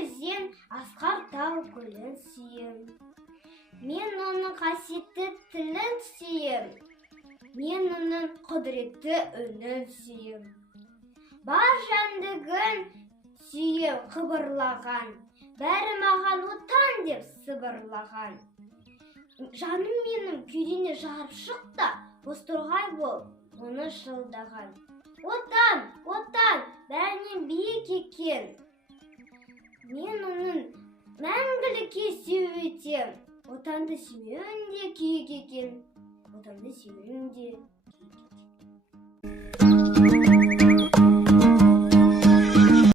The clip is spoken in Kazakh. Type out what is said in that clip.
өзен, асқар тау көлін сүйем. Мен оның қасиетті тілін сүйем. Мен оның құдіретті үнін сүйем. Бар жәндігін сүйем қыбырлаған, бәрі маған отан деп сыбырлаған. Жаным менің күйрене жарып шықта, бозторғай бол, оны шылдаған. Отан, отан, бәрінен биік екен. Мен оның мәңгілікке сүйіп етем. Отанды сүймеуінде күйік екен. Отанды сүймеуінде күйік екен.